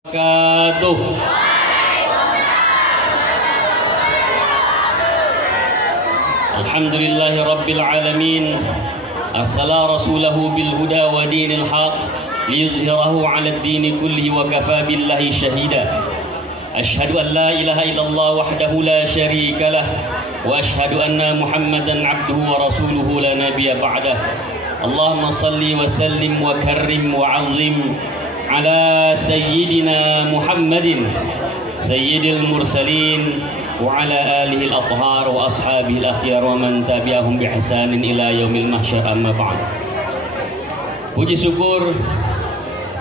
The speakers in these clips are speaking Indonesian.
wabarakatuh. Alhamdulillahi rabbil alamin. Arsala rasulahu bil huda wa dinil haq liyuzhirahu 'ala ad-din kullihi wa kafa billahi shahida. Asyhadu an la ilaha illallah wahdahu la syarika lah wa asyhadu anna Muhammadan 'abduhu wa rasuluhu la nabiyya ba'dah. Allahumma salli wa sallim wa karrim wa 'azzim ala sayyidina Muhammadin sayyidil mursalin wa ala alihi al-athhar wa ashabihi al-akhyar wa man tabi'ahum bi ihsanin ila yaumil mahsyar, amma ba'd. Puji syukur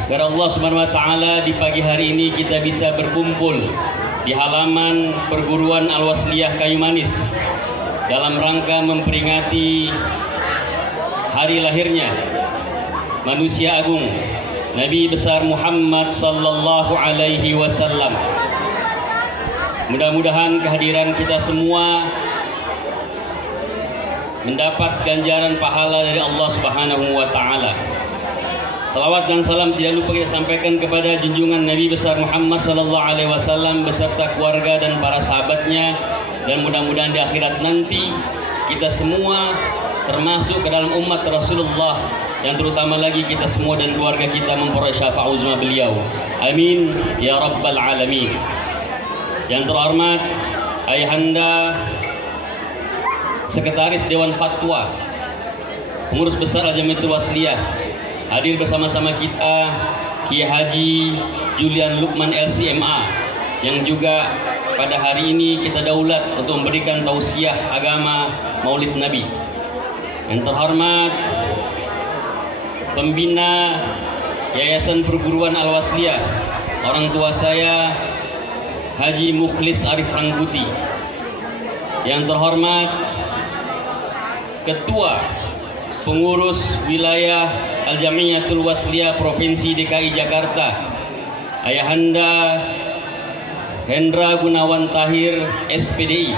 kepada Allah Subhanahu wa taala, di pagi hari ini kita bisa berkumpul di halaman perguruan Al-Wasliyah Kayu Manis dalam rangka memperingati hari lahirnya manusia agung Nabi besar Muhammad sallallahu alaihi wasallam. Mudah-mudahan kehadiran kita semua mendapat ganjaran pahala dari Allah Subhanahu wa taala. Salawat dan salam tidak lupa kita sampaikan kepada junjungan Nabi besar Muhammad sallallahu alaihi wasallam beserta keluarga dan para sahabatnya, dan mudah-mudahan di akhirat nanti kita semua termasuk ke dalam umat Rasulullah, yang terutama lagi kita semua dan keluarga kita memperoleh syafaat uzma beliau. Amin ya rabbal alamin. Yang terhormat Ayahanda Sekretaris Dewan Fatwa, Pengurus Besar Al-Jamiatul Wasliyah, hadir bersama-sama kita Kiai Haji Julian Lukman LCMA, yang juga pada hari ini kita daulat untuk memberikan tausiah agama Maulid Nabi. Yang terhormat Pembina Yayasan Perguruan Al-Wasliyah, orang tua saya Haji Mukhlis Arif Rangbuti. Yang terhormat Ketua Pengurus Wilayah Al-Jamiatul Wasliyah Provinsi DKI Jakarta, Ayahanda Hendra Gunawan Tahir SPDI.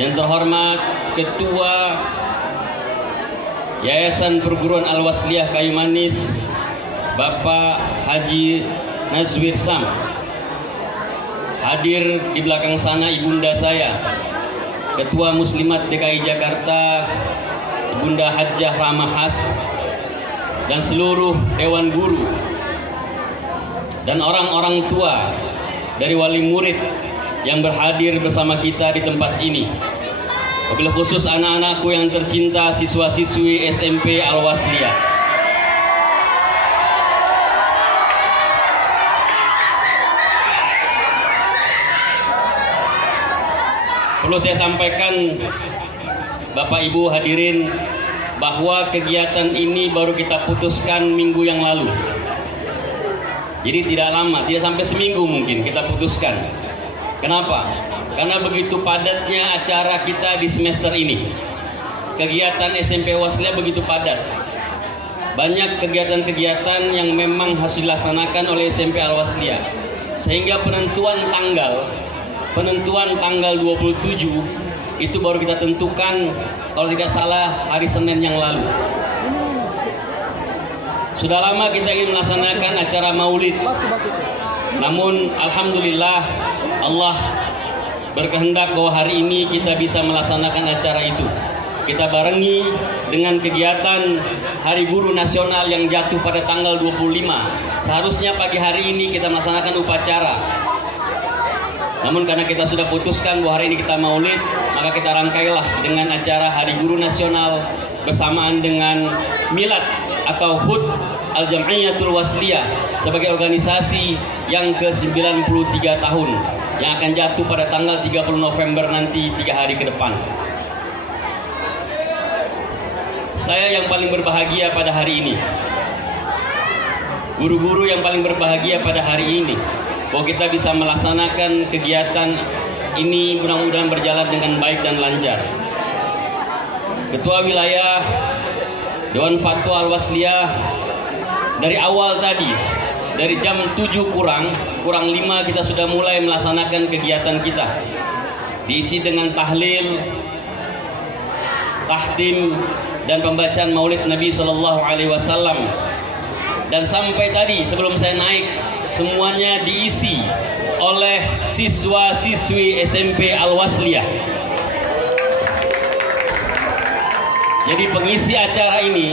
Yang terhormat Ketua Yayasan Perguruan Al-Wasliyah Kayu Manis, Bapak Haji Nazwir Sam. Hadir di belakang sana ibunda saya, Ketua Muslimat DKI Jakarta, Ibunda Hajjah Ramahas, dan seluruh Dewan Guru dan orang-orang tua dari wali murid yang berhadir bersama kita di tempat ini. Wabil khusus anak-anakku yang tercinta, siswa-siswi SMP Al-Wasliyah. Perlu saya sampaikan Bapak Ibu hadirin bahwa kegiatan ini baru kita putuskan minggu yang lalu. Jadi tidak lama, tidak sampai seminggu mungkin kita putuskan. Kenapa? Karena begitu padatnya acara kita di semester ini. Kegiatan SMP Wasliyah begitu padat. Banyak kegiatan-kegiatan yang memang harus dilaksanakan oleh SMP Al-Wasliyah. Sehingga penentuan tanggal 27 itu baru kita tentukan kalau tidak salah hari Senin yang lalu. Sudah lama kita ingin melaksanakan acara Maulid. Namun alhamdulillah Allah berkehendak bahwa hari ini kita bisa melaksanakan acara itu. Kita barengi dengan kegiatan Hari Guru Nasional yang jatuh pada tanggal 25. Seharusnya pagi hari ini kita melaksanakan upacara. Namun karena kita sudah putuskan bahwa hari ini kita maulid, maka kita rangkailah dengan acara Hari Guru Nasional bersamaan dengan Milad atau HUT Al-Jamiatul Wasliyah sebagai organisasi yang ke-93 tahun, yang akan jatuh pada tanggal 30 November nanti, 3 hari ke depan. Saya yang paling berbahagia pada hari ini, guru-guru yang paling berbahagia pada hari ini, bahwa kita bisa melaksanakan kegiatan ini mudah-mudahan berjalan dengan baik dan lancar. Ketua Wilayah Dewan Fatwa Al-Wasliyah dari awal tadi, dari jam 7 kurang 5 kita sudah mulai melaksanakan kegiatan kita. Diisi dengan tahlil, tahtim, dan pembacaan Maulid Nabi Sallallahu Alaihi Wasallam. Dan sampai tadi sebelum saya naik semuanya diisi oleh siswa-siswi SMP Al-Wasliyah. Jadi pengisi acara ini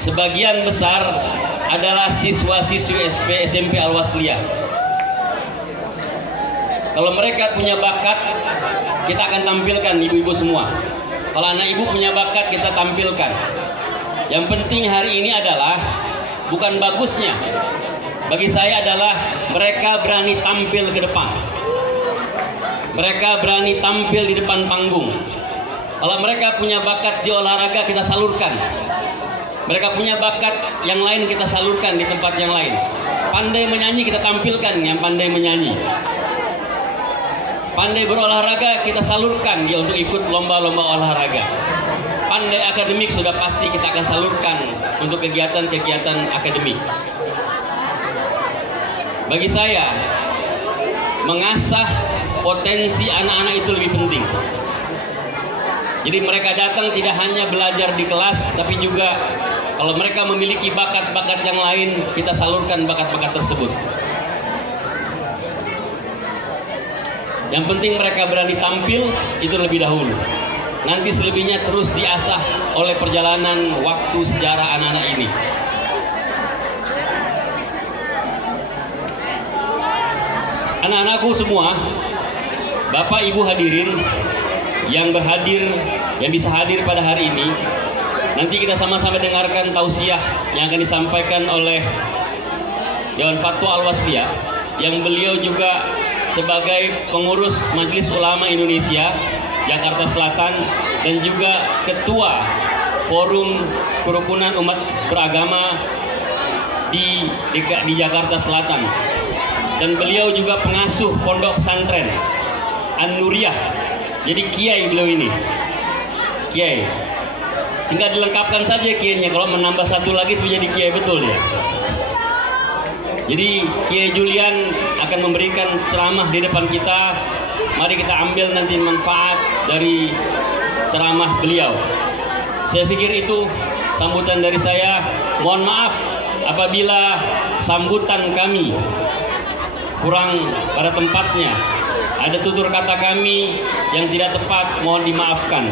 sebagian besar adalah siswa-siswi SMP Al-Wasliyah. Kalau mereka punya bakat, kita akan tampilkan ibu-ibu semua. Kalau anak ibu punya bakat, kita tampilkan. Yang penting hari ini adalah bukan bagusnya. Bagi saya adalah mereka berani tampil ke depan. Mereka berani tampil di depan panggung. Kalau mereka punya bakat di olahraga, kita salurkan. Mereka punya bakat yang lain, kita salurkan di tempat yang lain. Pandai menyanyi, kita tampilkan yang pandai menyanyi. Pandai berolahraga, kita salurkan dia untuk ikut lomba-lomba olahraga. Pandai akademik sudah pasti kita akan salurkan untuk kegiatan-kegiatan akademik. Bagi saya, mengasah potensi anak-anak itu lebih penting. Jadi mereka datang tidak hanya belajar di kelas, tapi juga kalau mereka memiliki bakat-bakat yang lain, kita salurkan bakat-bakat tersebut. Yang penting mereka berani tampil, itu lebih dahulu. Nanti selebihnya terus diasah oleh perjalanan waktu sejarah anak-anak ini. Anak-anakku semua, Bapak Ibu hadirin, yang berhadir, yang bisa hadir pada hari ini, nanti kita sama-sama dengarkan tausiah yang akan disampaikan oleh Dewan Fatwa Al-Wasliyah, yang beliau juga sebagai pengurus Majelis Ulama Indonesia Jakarta Selatan dan juga ketua Forum Kerukunan Umat Beragama di Jakarta Selatan, dan beliau juga pengasuh Pondok Pesantren An-Nuriyah. Jadi kiai beliau ini, kiai. Tinggal dilengkapkan saja kiainya. Kalau menambah satu lagi menjadi kiai betul ya. Jadi Kiai Julian akan memberikan ceramah di depan kita. Mari kita ambil nanti manfaat dari ceramah beliau. Saya pikir itu sambutan dari saya. Mohon maaf apabila sambutan kami kurang pada tempatnya. Ada tutur kata kami yang tidak tepat, mohon dimaafkan.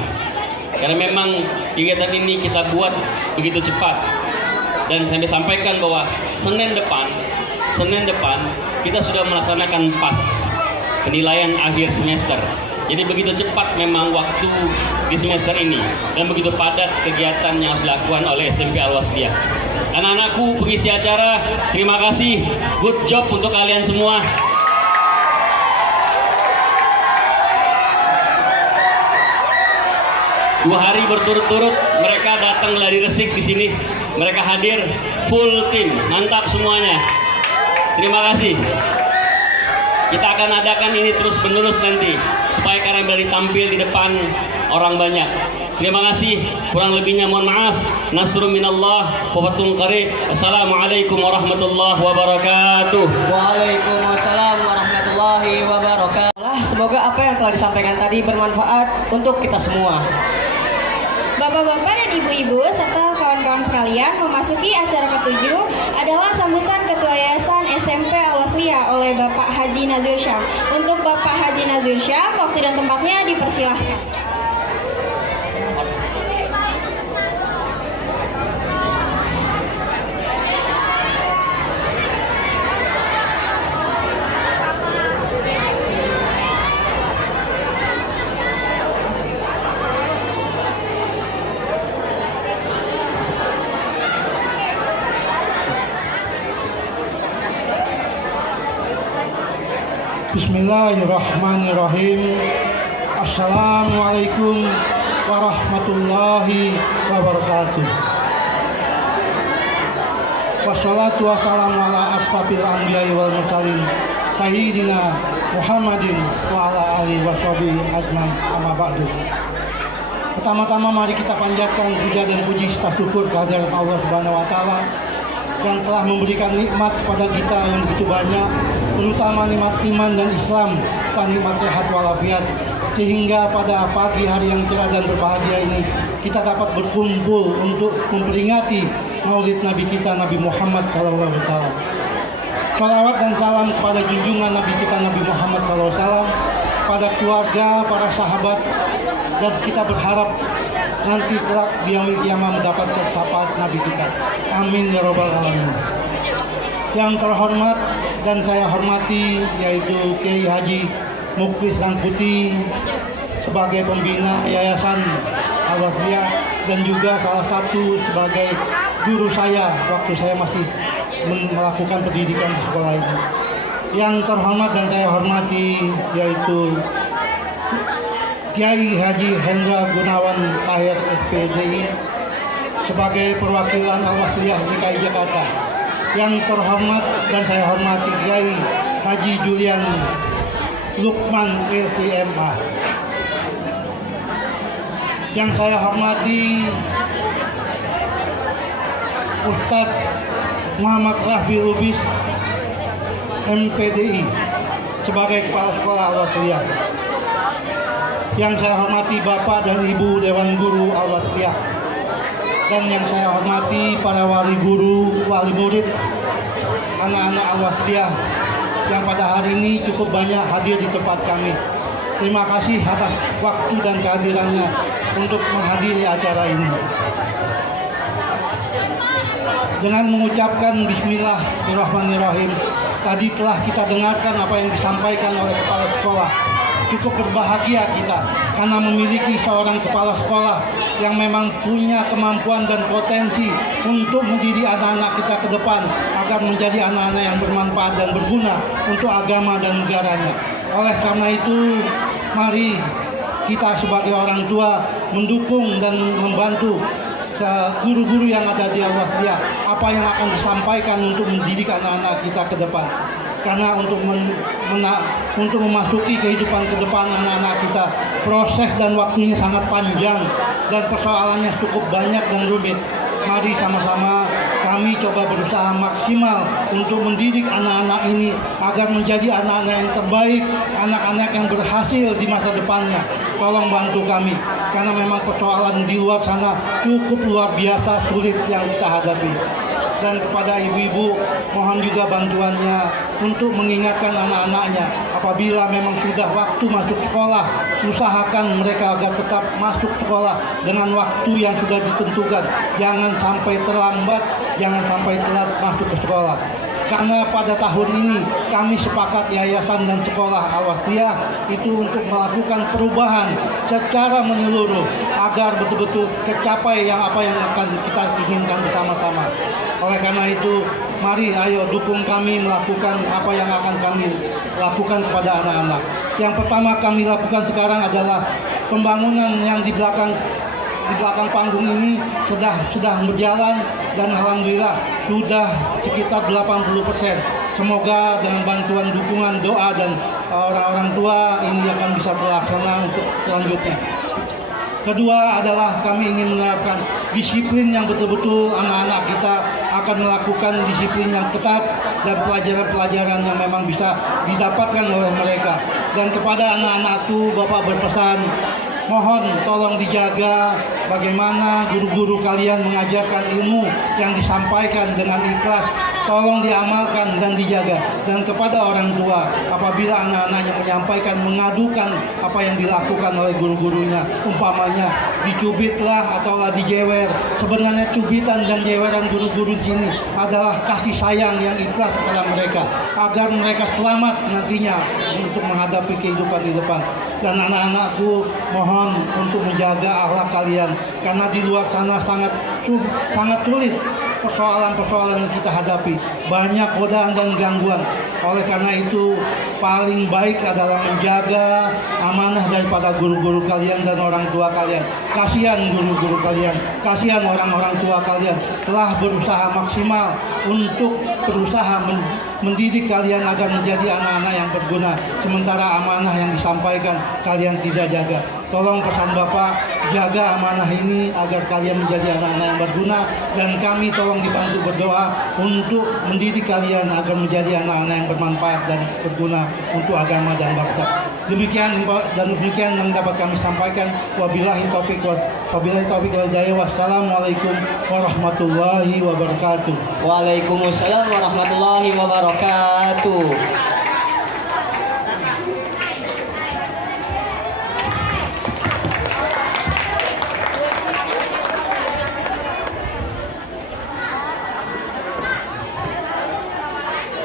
Karena memang kegiatan ini kita buat begitu cepat. Dan saya sampaikan bahwa Senin depan kita sudah melaksanakan PAS, penilaian akhir semester. Jadi begitu cepat memang waktu di semester ini, dan begitu padat kegiatan yang harus dilakukan oleh SMP Al-Wasliyah. Anak-anakku pengisi acara, terima kasih. Good job untuk kalian semua. Dua hari berturut-turut mereka datang lari resik di sini. Mereka hadir full tim, mantap semuanya. Terima kasih. Kita akan adakan ini terus-menerus nanti supaya kalian berani tampil di depan orang banyak. Terima kasih. Kurang lebihnya mohon maaf. Nasrun minallah wa fathun qarib. Wassalamualaikum warahmatullahi wabarakatuh. Waalaikumsalam warahmatullahi wabarakatuh. Semoga apa yang telah disampaikan tadi bermanfaat untuk kita semua. Bapak-bapak dan ibu-ibu serta kawan-kawan sekalian, memasuki acara ke-7 adalah sambutan Ketua Yayasan SMP Al-Wasliyah oleh Bapak Haji Nazir Syam. Untuk Bapak Haji Nazir Syam, waktu dan tempatnya dipersilahkan. Bismillahirrahmanirrahim. Assalamualaikum warahmatullahi wabarakatuh. Wassalatu wassalamu ala asrafil anbiya'i wal mursalin sayyidina Muhammadin wa ala alihi washabihi ajmain, amma ba'du. Pertama-tama mari kita panjatkan puja dan puji serta syukur kehadirat Allah Subhanahu wa taala yang telah memberikan nikmat kepada kita yang begitu banyak, terutama nikmat iman dan Islam, serta nikmat sehat walafiat, sehingga pada pagi hari yang cerah dan berbahagia ini kita dapat berkumpul untuk memperingati Maulid Nabi kita Nabi Muhammad SAW. Salawat dan salam kepada junjungan Nabi kita Nabi Muhammad SAW, pada keluarga, para sahabat, dan kita berharap nanti kelak di yaumil qiyamah mendapatkan syafaat Nabi kita. Amin ya rabbal alamin. Yang terhormat dan saya hormati yaitu Kiai Haji Muklis Rangkuti sebagai pembina Yayasan Al-Wasliyah dan juga salah satu sebagai guru saya waktu saya masih melakukan pendidikan di sekolah ini. Yang terhormat dan saya hormati yaitu Kiai Haji Hendra Gunawan Tahir SPDI sebagai perwakilan Al-Wasliyah DKI Jakarta. Yang terhormat dan saya hormati Kiai Haji Julian Lukman LCMA. Yang saya hormati Ustadz Muhammad Rafi Lubis MPDI sebagai Kepala Sekolah Al-Wasliyah. Yang saya hormati Bapak dan Ibu Dewan Guru Al-Wasliyah. Dan yang saya hormati para wali guru, wali murid, anak-anak Al-Wasliyah yang pada hari ini cukup banyak hadir di tempat kami. Terima kasih atas waktu dan kehadirannya untuk menghadiri acara ini. Dengan mengucapkan Bismillahirrahmanirrahim, tadi telah kita dengarkan apa yang disampaikan oleh kepala sekolah. Cukup berbahagia kita karena memiliki seorang kepala sekolah yang memang punya kemampuan dan potensi untuk mendidik anak-anak kita ke depan agar menjadi anak-anak yang bermanfaat dan berguna untuk agama dan negaranya. Oleh karena itu, mari kita sebagai orang tua mendukung dan membantu guru-guru yang ada di Al-Wasliyah apa yang akan disampaikan untuk mendidik anak-anak kita ke depan. Karena untuk memasuki kehidupan ke depan anak-anak kita, proses dan waktunya sangat panjang dan persoalannya cukup banyak dan rumit. Mari sama-sama kami coba berusaha maksimal untuk mendidik anak-anak ini agar menjadi anak-anak yang terbaik, anak-anak yang berhasil di masa depannya. Tolong bantu kami, karena memang persoalan di luar sana cukup luar biasa sulit yang kita hadapi. Dan kepada ibu-ibu, mohon juga bantuannya untuk mengingatkan anak-anaknya apabila memang sudah waktu masuk sekolah, usahakan mereka agar tetap masuk sekolah dengan waktu yang sudah ditentukan. Jangan sampai terlambat, jangan sampai telat masuk ke sekolah. Karena pada tahun ini kami sepakat Yayasan dan Sekolah Al-Wasliyah itu untuk melakukan perubahan secara menyeluruh agar betul-betul tercapai apa yang akan kita inginkan bersama-sama. Oleh karena itu, mari ayo dukung kami melakukan apa yang akan kami lakukan kepada anak-anak. Yang pertama kami lakukan sekarang adalah pembangunan yang di belakang panggung ini sudah berjalan dan alhamdulillah sudah sekitar 80%. Semoga dengan bantuan dukungan doa dan orang-orang tua ini akan bisa terlaksana untuk selanjutnya. Kedua adalah kami ingin menerapkan disiplin yang betul-betul anak-anak kita akan melakukan disiplin yang ketat dan pelajaran-pelajaran yang memang bisa didapatkan oleh mereka. Dan kepada anak-anakku, Bapak berpesan, mohon tolong dijaga bagaimana guru-guru kalian mengajarkan ilmu yang disampaikan dengan ikhlas. Tolong diamalkan dan dijaga. Dan kepada orang tua, apabila anak-anaknya menyampaikan, mengadukan apa yang dilakukan oleh guru-gurunya, umpamanya dicubitlah ataulah dijewer. Sebenarnya cubitan dan jeweran guru-guru di sini adalah kasih sayang yang ikhlas kepada mereka agar mereka selamat nantinya untuk menghadapi kehidupan di depan. Dan anak-anakku, mohon untuk menjaga akhlak kalian karena di luar sana sangat sulit persoalan-persoalan yang kita hadapi, banyak godaan dan gangguan. Oleh karena itu, paling baik adalah menjaga amanah daripada guru-guru kalian dan orang tua kalian. Kasihan guru-guru kalian, kasihan orang-orang tua kalian telah berusaha maksimal untuk berusaha mendidik kalian agar menjadi anak-anak yang berguna, sementara amanah yang disampaikan kalian tidak jaga. Tolong pesan Bapak, jaga amanah ini agar kalian menjadi anak-anak yang berguna, dan kami tolong dibantu berdoa untuk mendidik kalian agar menjadi anak-anak yang bermanfaat dan berguna untuk agama dan bangsa. Demikian yang dapat kami sampaikan. Wabillahi taufiq wal hidayah. Wassalamualaikum warahmatullahi wabarakatuh. Waalaikumsalam warahmatullahi wabarakatuh.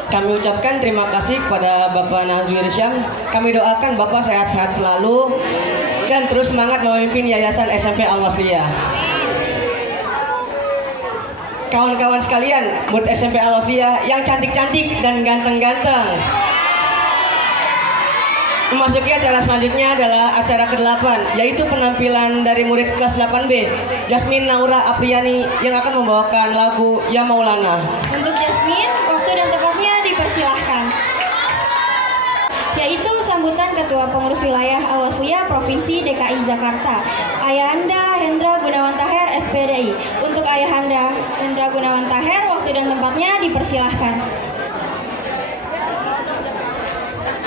Kami ucapkan terima kasih kepada Bapak Nazwir Syam. Kami doakan Bapak sehat-sehat selalu dan terus semangat memimpin Yayasan SMP Al-Wasliyah. Kawan-kawan sekalian, murid SMP Al-Wasliyah yang cantik-cantik dan ganteng-ganteng, memasuki acara selanjutnya adalah acara ke-8, yaitu penampilan dari murid kelas 8B, Jasmine Naura Apriani, yang akan membawakan lagu Ya Maulana. Untuk Jasmine, waktu dan tempatnya dipersilahkan. Yaitu sambutan Ketua Pengurus Wilayah Al-Wasliyah Provinsi DKI Jakarta, Ayahanda Hendra Gunawan Taher SPDI. Untuk Ayahanda Hendra Gunawan Taher, waktu dan tempatnya dipersilahkan.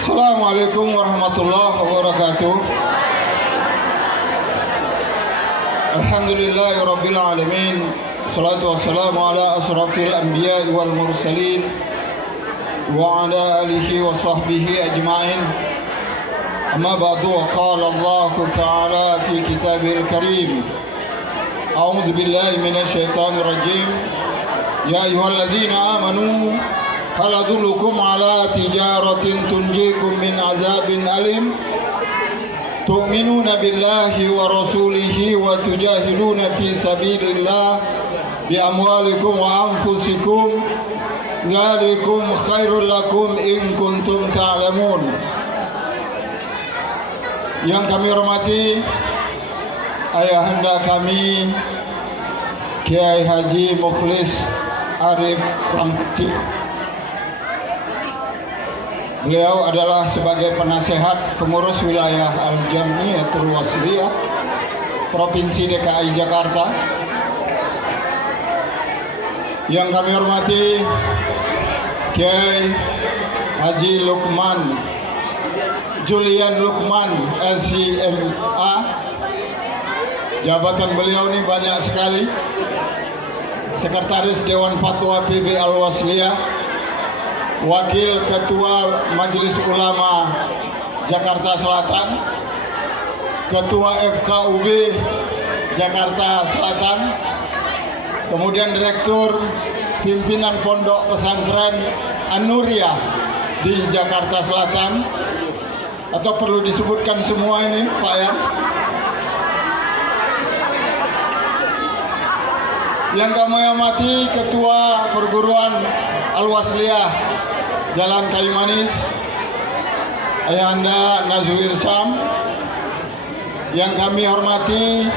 Assalamualaikum warahmatullahi wabarakatuh. Alhamdulillahirabbil alamin. Salatu wassalamu ala asrafil anbiya'i wal mursalin wa ala alihi wa sahbihi ajma'in. Amma ba'du, wa qala Allah ta'ala fi kitabihil karim. A'udzu billahi minasy syaithanir rajim. Ya ayyuhalladzina amanu hal adullukum ala tijaratin tunjikum min azabin alim tu'minuna billahi wa rasulihi wa tujahiduna fi sabilillah bi amwalikum wa anfusikum dzalikum khairul lakum in kuntum ta'lamun. Yang kami hormati ayahanda kami Kiai Haji Mukhlis Arif Rangkuti. Beliau adalah sebagai penasehat pengurus wilayah Al-Jamiatul Wasliyah Provinsi DKI Jakarta. Yang kami hormati Kiai Haji Lukman Julian Lukman LCMA. Jabatan beliau ini banyak sekali. Sekretaris Dewan Fatwa PB Al-Wasliyah, Wakil Ketua Majelis Ulama Jakarta Selatan, Ketua FKUB Jakarta Selatan, kemudian Direktur Pimpinan Pondok Pesantren An-Nuriyah di Jakarta Selatan. Atau perlu disebutkan semua ini, Pak ya? Yang kami hormati Ketua Perguruan Al-Wasliyah Jalan Kayu Manis, Ayahanda Nazwir Syam. Yang kami hormati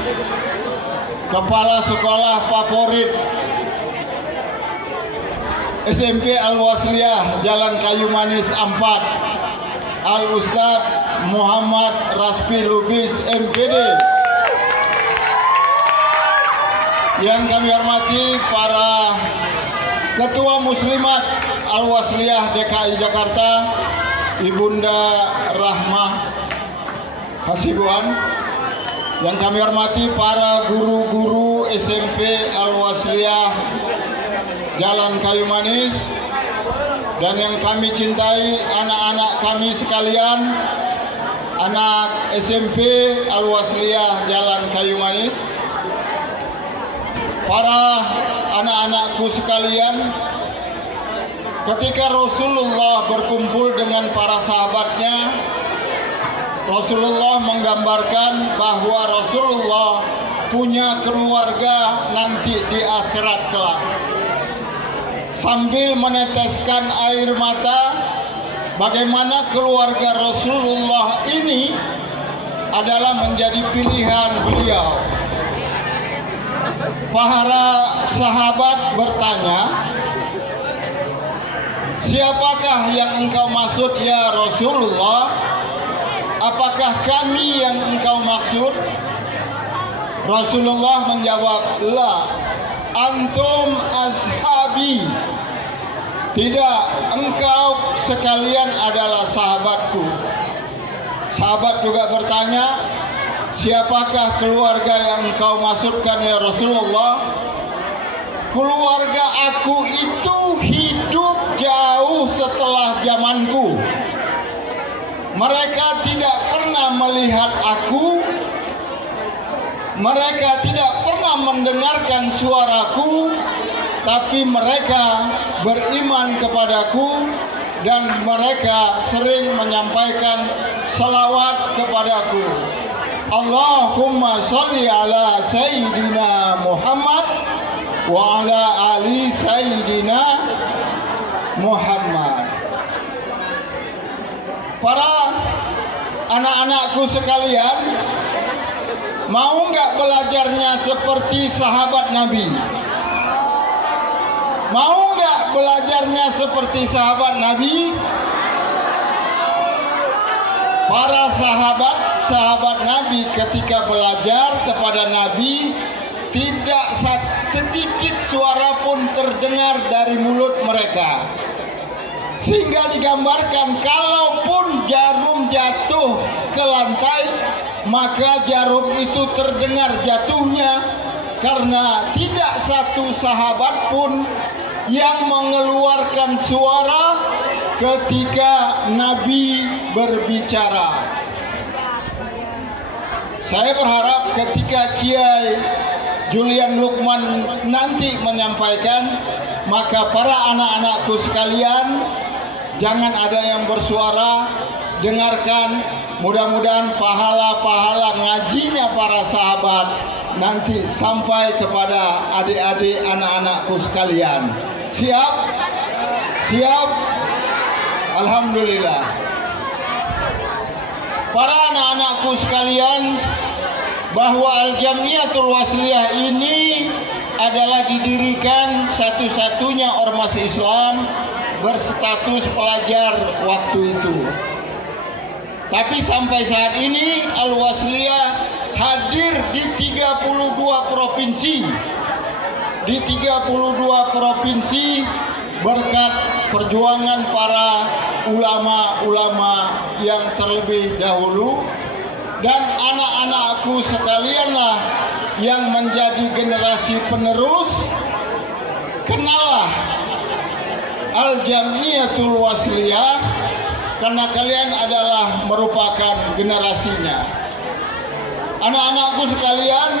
Kepala Sekolah Favorit SMP Al-Wasliyah Jalan Kayu Manis 4, Al-Ustadz Muhammad Raspi Lubis MPD. Yang kami hormati para Ketua Muslimat Al-Wasliyah DKI Jakarta, Ibunda Rahmah Hasibuan. Yang kami hormati para guru-guru SMP Al-Wasliyah Jalan Kayu Manis. Dan yang kami cintai anak-anak kami sekalian, anak SMP Al-Wasliyah Jalan Kayu Manis. Para anak-anakku sekalian, ketika Rasulullah berkumpul dengan para sahabatnya, Rasulullah menggambarkan bahwa Rasulullah punya keluarga nanti di akhirat kelak. Sambil meneteskan air mata, bagaimana keluarga Rasulullah ini adalah menjadi pilihan beliau. Para sahabat bertanya, siapakah yang engkau maksud ya Rasulullah? Apakah kami yang engkau maksud? Rasulullah menjawab, la, antum ashabi. Tidak, engkau sekalian adalah sahabatku. Sahabat juga bertanya, siapakah keluarga yang engkau maksudkan ya Rasulullah? Keluarga aku itu hidup jauh setelah zamanku. Mereka tidak pernah melihat aku, mereka tidak pernah mendengarkan suaraku, tapi mereka beriman kepadaku dan mereka sering menyampaikan salawat kepadaku. Allahumma salli ala Sayyidina Muhammad wa ala ali Sayyidina Muhammad. Para anak-anakku sekalian, mau nggak belajarnya seperti sahabat Nabi? Mau nggak belajarnya seperti sahabat Nabi? Para sahabat Nabi ketika belajar kepada Nabi, tidak sedikit suara pun terdengar dari mulut mereka. Sehingga digambarkan kalaupun jarum jatuh ke lantai, maka jarum itu terdengar jatuhnya, karena tidak satu sahabat pun yang mengeluarkan suara ketika Nabi berbicara. Saya berharap ketika Kiai Julian Lukman nanti menyampaikan, maka para anak-anakku sekalian, jangan ada yang bersuara, dengarkan. Mudah-mudahan pahala-pahala ngajinya para sahabat nanti sampai kepada adik-adik anak-anakku sekalian. Siap? Siap? Alhamdulillah. Para anak-anakku sekalian, bahwa Al-Jamiatul Wasliyah ini adalah didirikan satu-satunya ormas Islam berstatus pelajar waktu itu. Tapi sampai saat ini Al-Wasliyah hadir di 32 provinsi. Di 32 provinsi berkat perjuangan para ulama-ulama yang terlebih dahulu. Dan anak-anakku sekalianlah yang menjadi generasi penerus. Kenallah Al-Jamiatul Wasliyah, karena kalian adalah merupakan generasinya. Anak-anakku sekalian,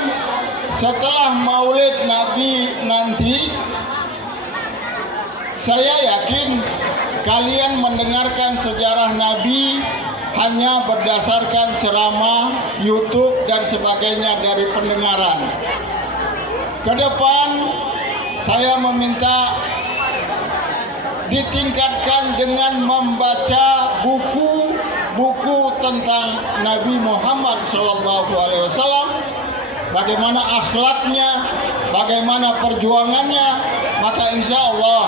setelah Maulid Nabi nanti, saya yakin kalian mendengarkan sejarah Nabi hanya berdasarkan ceramah, YouTube dan sebagainya dari pendengaran. Ke depan saya meminta ditingkatkan dengan membaca buku-buku tentang Nabi Muhammad SAW, bagaimana akhlaknya, bagaimana perjuangannya, maka insya Allah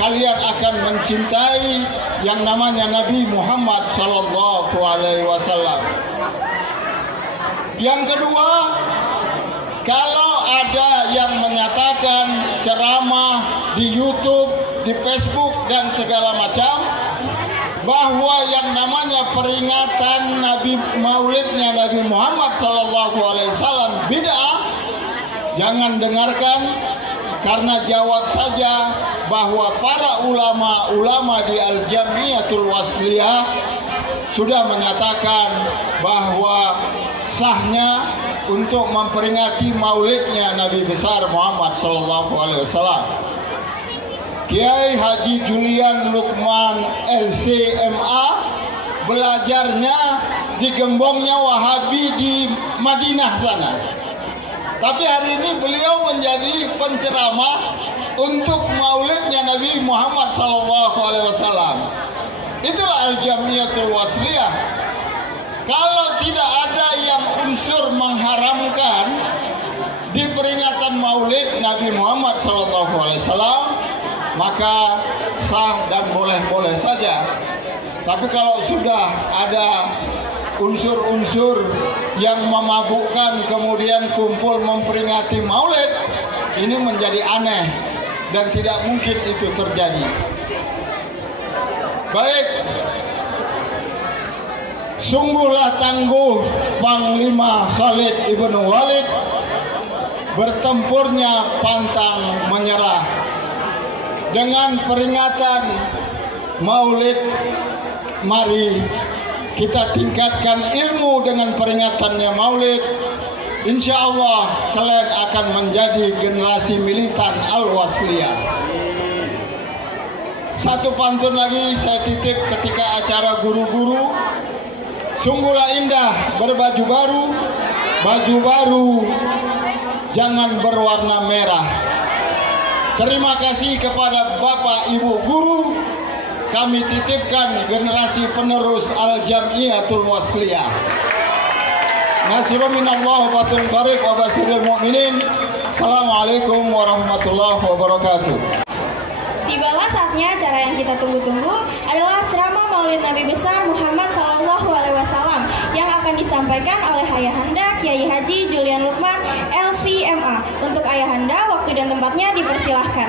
kalian akan mencintai yang namanya Nabi Muhammad SAW. Yang kedua, kalau ada yang menyatakan ceramah di YouTube, di Facebook dan segala macam, bahwa yang namanya peringatan Nabi Maulidnya Nabi Muhammad SAW bid'ah, jangan dengarkan, karena jawab saja bahwa para ulama-ulama di Al-Jamiatul Wasliyah sudah menyatakan bahwa sahnya untuk memperingati maulidnya Nabi besar Muhammad SAW. Kiai Haji Julian Lukman LCMA belajarnya di gembongnya Wahabi di Madinah sana. Tapi hari ini beliau menjadi penceramah untuk maulidnya Nabi Muhammad SAW. Itulah Al-Jamiatul Wasliyah. Kalau tidak ada yang unsur mengharamkan di peringatan maulid Nabi Muhammad SAW, maka sah dan boleh-boleh saja. Tapi kalau sudah ada unsur-unsur yang memabukkan kemudian kumpul memperingati maulid, ini menjadi aneh dan tidak mungkin itu terjadi. Baik, Sungguhlah tangguh Panglima Khalid ibn Walid, bertempurnya pantang menyerah. Dengan peringatan Maulid, mari kita tingkatkan ilmu dengan peringatannya Maulid. Insya Allah kalian akan menjadi generasi militan Al-Wasliyah. Satu pantun lagi saya titip ketika acara guru-guru. Sungguhlah indah berbaju baru, baju baru jangan berwarna merah. Terima kasih kepada Bapak Ibu guru. Kami titipkan generasi penerus Al-Jam'iyatul Wasliyah. Nasrun minallah wa fathun qarib wa basyiril mu'minin. Assalamualaikum warahmatullahi wabarakatuh. Tibalah saatnya acara yang kita tunggu-tunggu adalah ceramah Maulid Nabi besar Muhammad SAW yang akan disampaikan oleh Ayahanda Kiai Haji Julian Lukman LCMA. Untuk Ayahanda, waktu dan tempatnya dipersilahkan.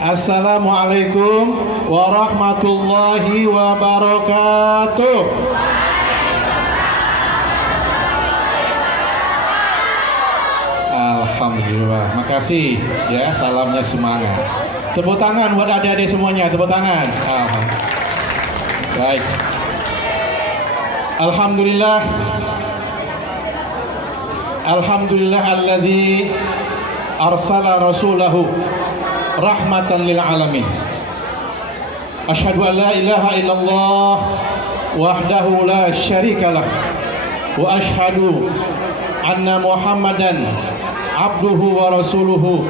Assalamualaikum warahmatullahi wabarakatuh. Alhamdulillah, makasih ya, salamnya semangat. Tepuk tangan buat adik-adik semuanya, tepuk tangan. Baik. Alhamdulillah. Alhamdulillah alladzi arsala rasulahu rahmatan lil alamin. Asyhadu an la ilaha illallah wahdahu la syarikalah wa asyhadu anna Muhammadan abduhu wa rasuluhu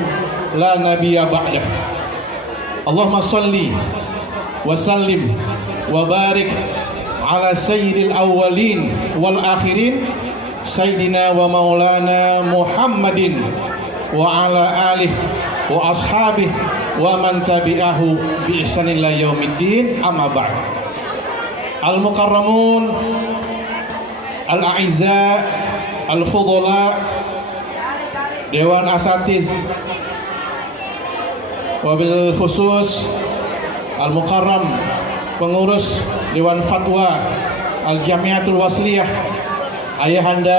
la nabiyya ba'dah. Allahumma salli wa sallim wa barik ala sayyidil awwalin wal akhirin sayyidina wa maulana Muhammadin wa ala alihi wa ashabihi wa man tabi'ahu bi ihsanin ila yaumiddin, amma ba'd. Al-mukarramun, al-a'izza, al-fudula, Dewan Asatiz, wabil khusus al-mukarram pengurus Dewan Fatwa Al-Jamiatul Wasliyah, Ayahanda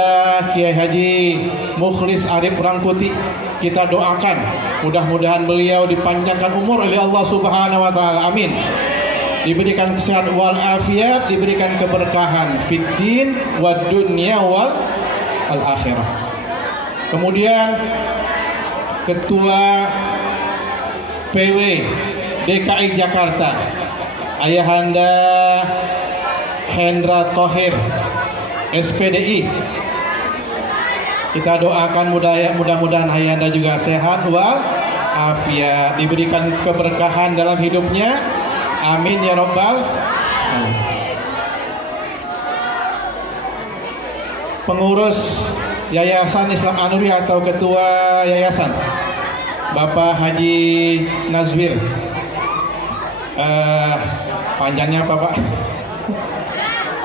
Kiai Haji Mukhlis Arif Rangkuti, kita doakan mudah-mudahan beliau dipanjangkan umur oleh Allah Subhanahu wa taala. Amin. Diberikan kesehatan wal afiat, diberikan keberkahan fid din wad dunya wal akhirah. Kemudian Ketua PW DKI Jakarta, Ayahanda Hendra Thohir SPDI, kita doakan mudah-mudahan Ayahanda juga sehat wal afiat, diberikan keberkahan dalam hidupnya. Amin ya rabbal alamin. Pengurus Yayasan Islam An-Nuri atau Ketua Yayasan Bapak Haji Nazwir, panjangnya apa Pak?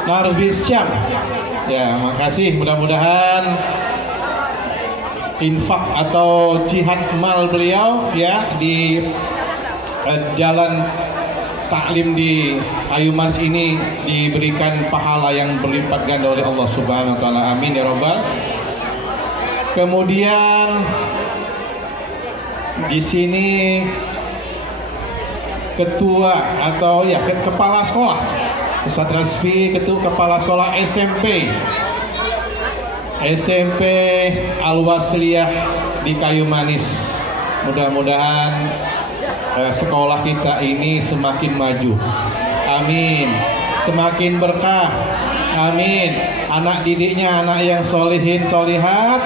Narbis Syam. Ya, makasih. Mudah-mudahan infak atau jihad mal beliau ya di jalan taklim di Kayu Manis ini diberikan pahala yang berlipat ganda oleh Allah Subhanahu wa taala. Amin ya rabbal. Kemudian di sini ketua atau ya kepala sekolah Ustadz Rasfi, ketua kepala sekolah SMP Al-Wasliyah di Kayu Manis. Mudah-mudahan sekolah kita ini semakin maju. Amin. Semakin berkah. Amin. Anak didiknya anak yang solihin solihat,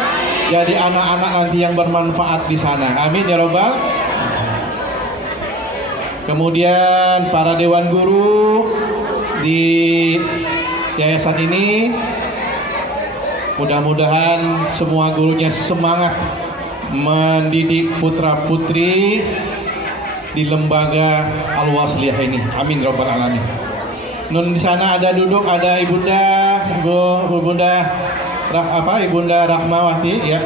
jadi anak-anak nanti yang bermanfaat di sana. Amin ya robbal. Kemudian para dewan guru di yayasan ini, mudah-mudahan semua gurunya semangat mendidik putra-putri di lembaga Al-Wasliyah ini. Amin robbal alamin. Nun di sana ada duduk, ada Ibunda Rahmawati ya.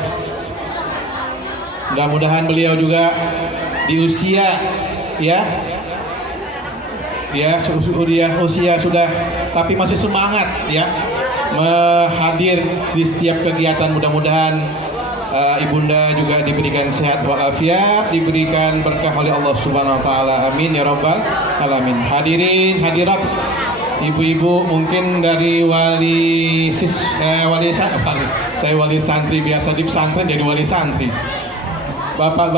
Mudah-mudahan beliau juga di usia ya usia sudah tapi masih semangat ya hadir di setiap kegiatan. Mudah-mudahan ibunda juga diberikan sehat walafiat, diberikan berkah oleh Allah Subhanahu wa taala. Amin ya rabbal alamin. Hadirin hadirat, ibu-ibu mungkin dari wali santri biasa di pesantren jadi wali santri. Bapak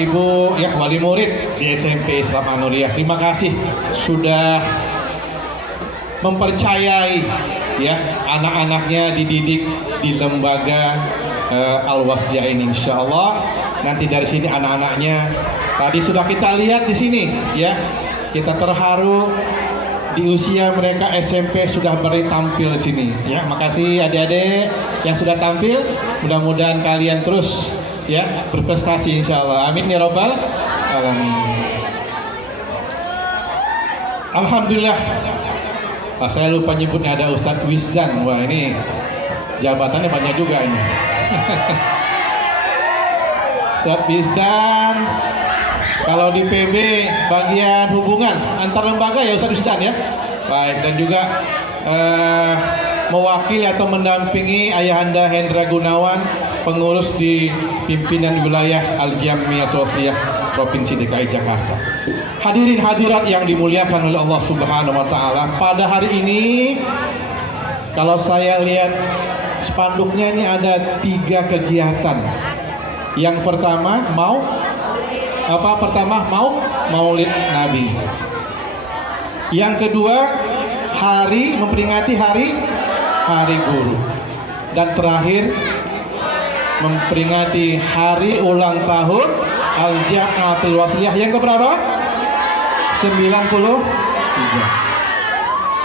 ibu ya wali murid di SMP Islam Anuriyah, terima kasih sudah mempercayai ya anak-anaknya dididik di lembaga Al-Wasliyah ini. Insyaallah nanti dari sini anak-anaknya tadi sudah kita lihat di sini ya, kita terharu di usia mereka SMP sudah tampil di sini ya. Makasih adik-adik yang sudah tampil, mudah-mudahan kalian terus ya berprestasi insyaallah. Amin ya rabbal alamin. Alhamdulillah. Saya lupa nyebutnya, ada Ustadz Wisdan. Wah, ini jabatannya banyak juga ini. Ustadz Wisdan kalau di PB bagian hubungan antar lembaga ya Ustadz Wisdan ya. Baik, dan juga mewakili atau mendampingi Ayahanda Hendra Gunawan, pengurus di pimpinan wilayah Al-Jamiatul Wasliyah Provinsi DKI Jakarta. Hadirin hadirat yang dimuliakan oleh Allah Subhanahu wa taala, pada hari ini kalau saya lihat spanduknya ini ada 3 kegiatan. Yang pertama Maulid Nabi. Yang kedua memperingati hari guru. Dan terakhir memperingati hari ulang tahun Al-Jamiatul Wasliyah yang keberapa? 93.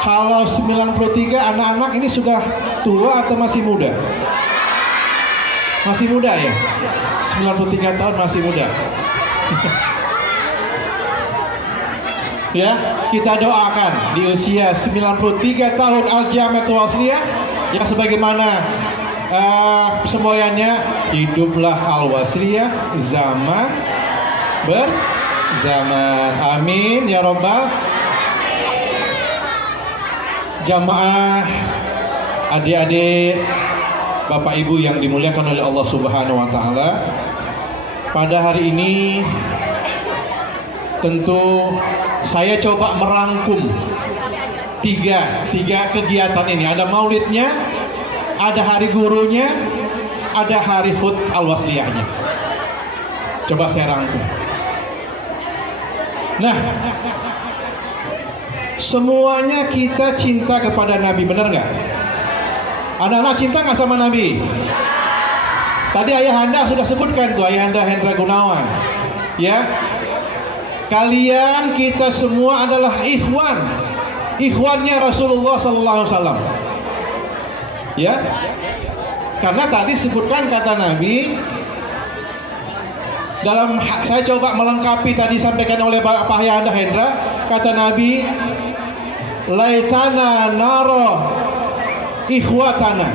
Kalau 93 anak-anak ini sudah tua atau masih muda? Masih muda ya? 93 tahun masih muda. Ya, kita doakan di usia 93 tahun Al-Jamiatul Wasliyah yang sebagaimana semboyannya, hiduplah Al-Wasliyah zaman berzaman. Amin ya robbal. Jamaah, adik-adik, bapak ibu yang dimuliakan oleh Allah Subhanahu wa taala, pada hari ini tentu saya coba merangkum tiga kegiatan ini. Ada maulidnya, ada hari gurunya, ada hari HUT Al-Wasliyahnya. Coba saya rangkum. Nah, semuanya kita cinta kepada Nabi, benar nggak? Anak-anak cinta nggak sama Nabi? Tadi Ayahanda sudah sebutkan tuh, Ayahanda Hendra Gunawan. Ya, kalian kita semua adalah ikhwannya Rasulullah Sallallahu Alaihi Wasallam. Ya, karena tadi sebutkan kata Nabi. Dalam saya coba melengkapi tadi sampaikan oleh Pak Ayahanda Hendra, kata Nabi, laitana naro ikhwatana.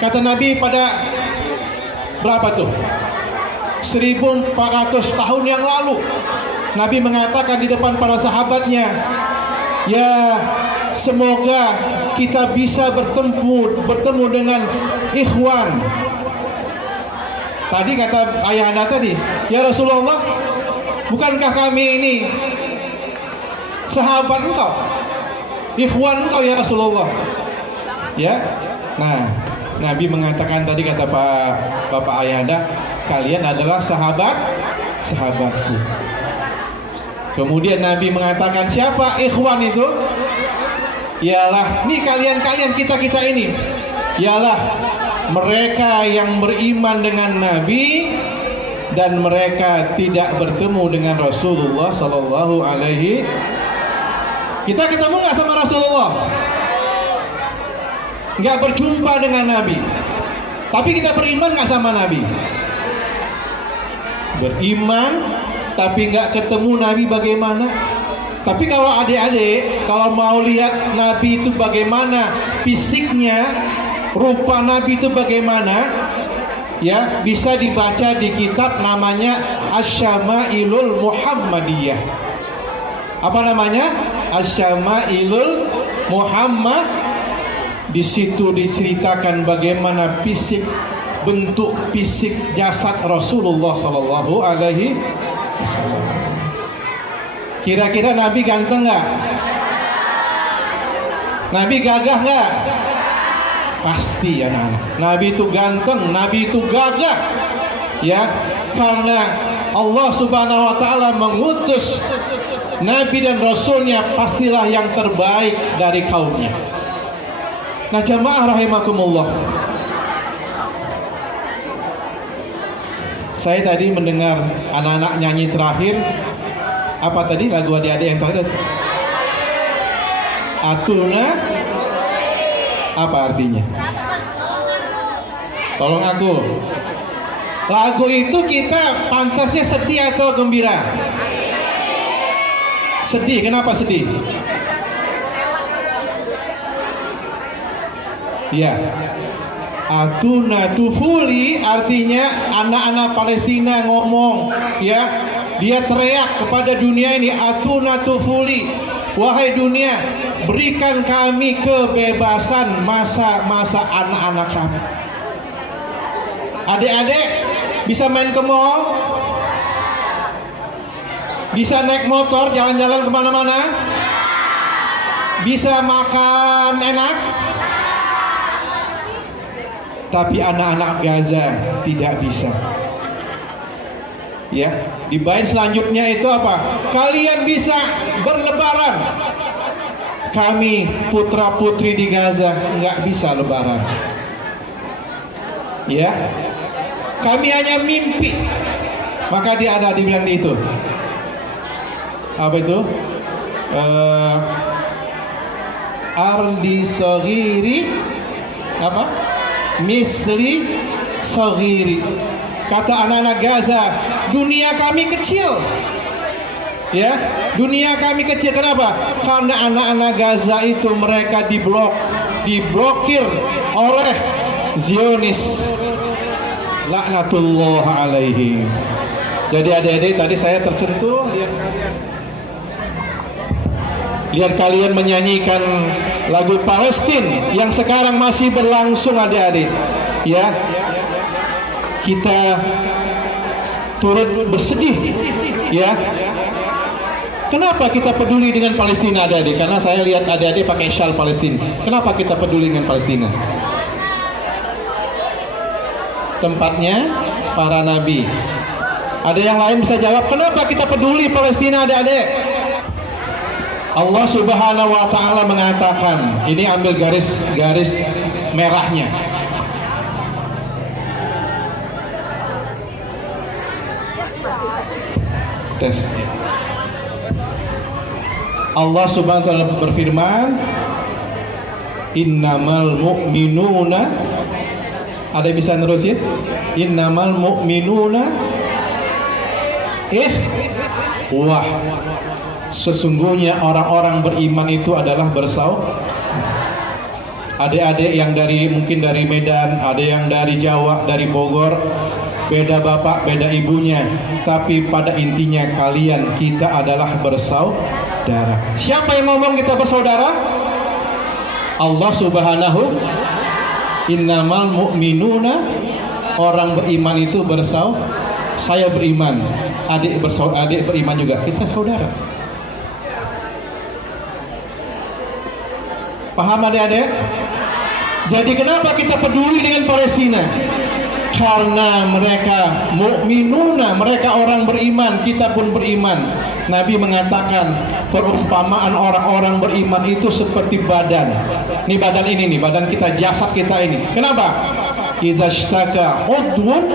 Kata Nabi pada berapa tuh? 1400 tahun yang lalu, Nabi mengatakan di depan para sahabatnya, ya semoga kita bisa bertemu dengan ikhwan. Tadi kata Ayahanda tadi, ya Rasulullah, bukankah kami ini sahabat engkau, ikhwan engkau ya Rasulullah? Ya, nah Nabi mengatakan tadi, kata Bapak Ayahanda, kalian adalah sahabatku. Kemudian Nabi mengatakan, siapa ikhwan itu? Ialah nih kalian kita ini. Ialah mereka yang beriman dengan Nabi dan mereka tidak bertemu dengan Rasulullah Sallallahu Alaihi. Kita ketemu nggak sama Rasulullah? Nggak berjumpa dengan Nabi. Tapi kita beriman nggak sama Nabi? Beriman, tapi nggak ketemu Nabi bagaimana? Tapi kalau adik-adik, kalau mau lihat Nabi itu bagaimana fisiknya, rupa Nabi itu bagaimana, ya, bisa dibaca di kitab namanya Asy-Syama'ilul Muhammadiyah. Apa namanya? Asy-Syama'ilul Muhammad. Di situ diceritakan bagaimana bentuk fisik jasad Rasulullah Sallallahu Alaihi Wasallam. Kira-kira Nabi ganteng nggak? Nabi gagah nggak? Pasti anak-anak. Nabi itu ganteng, Nabi itu gagah, ya, karena Allah Subhanahu Wa Taala mengutus Nabi dan Rasulnya pastilah yang terbaik dari kaumnya. Nah, jamaah rahimakumullah. Saya tadi mendengar anak-anak nyanyi terakhir. Apa tadi lagu adik-adik yang terakhir? Atuna. Apa artinya? Tolong aku. Lagu itu kita pantasnya sedih atau gembira? Sedih. Kenapa sedih? Ya. Atuna tufuli artinya anak-anak Palestina ngomong, ya. Dia teriak kepada dunia ini, atuna tufuli. Wahai dunia, berikan kami kebebasan masa-masa anak-anak kami. Adik-adik bisa main ke mall, bisa naik motor jalan-jalan kemana-mana, bisa makan enak. Tapi anak-anak Gaza tidak bisa. Ya, di bait selanjutnya itu apa? Kalian bisa berlebaran. Kami putra-putri di Gaza nggak bisa lebaran. Ya, kami hanya mimpi. Maka dia ada dibilang di itu. Apa itu? Ardi Soghiri apa? Misli Soghiri. Kata anak-anak Gaza, dunia kami kecil. Ya, dunia kami kecil. Kenapa? Karena anak-anak Gaza itu mereka diblokir oleh Zionis. Laknatullah alaihi. Jadi adik-adik tadi saya tersentuh lihat kalian menyanyikan lagu Palestina yang sekarang masih berlangsung adik-adik. Ya, kita turut bersedih, ya. Kenapa kita peduli dengan Palestina adik-adik? Karena saya lihat adik-adik pakai syal Palestina. Kenapa kita peduli dengan Palestina? Tempatnya para nabi. Ada yang lain bisa jawab, kenapa kita peduli Palestina adik-adik? Allah Subhanahu wa Ta'ala mengatakan, ini ambil garis merahnya. Tes. Allah Subhanahu wa Ta'ala berfirman, innamal mu'minuna. Ada yang bisa nerusin? Innamal mu'minuna wah, sesungguhnya orang-orang beriman itu adalah bersaudara. Adik-adik yang mungkin dari Medan, ada yang dari Jawa, dari Bogor, beda bapak, beda ibunya, tapi pada intinya kita adalah bersaudara. Siapa yang ngomong kita bersaudara? Allah Subhanahu. Innamal mu'minuna, orang beriman itu bersaudara. Saya beriman, adik beriman juga, kita saudara. Paham adik-adik? Jadi kenapa kita peduli dengan Palestina? Karena mereka mukminuna, mereka orang beriman, kita pun beriman. Nabi mengatakan perumpamaan orang-orang beriman itu seperti badan. Ini badan ini nih, badan kita, jasad kita ini. Kenapa? Idza ishtaka udwun,